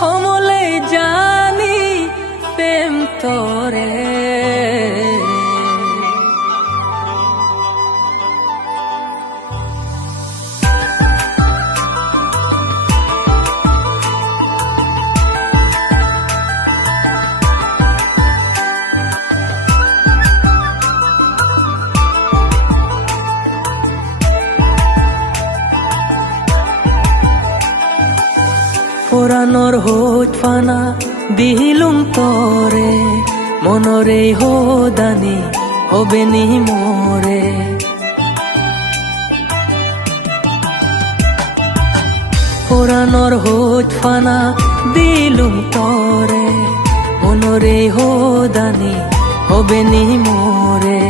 কমলে জানি প্রেম তোরে পুরানোর হোট ফানা দিলুম তরে মনরে হোদানি হবে নি মোরে পুরানোর হোট ফানা দিলুম তরে মনরে হোদানি হবে নি মোরে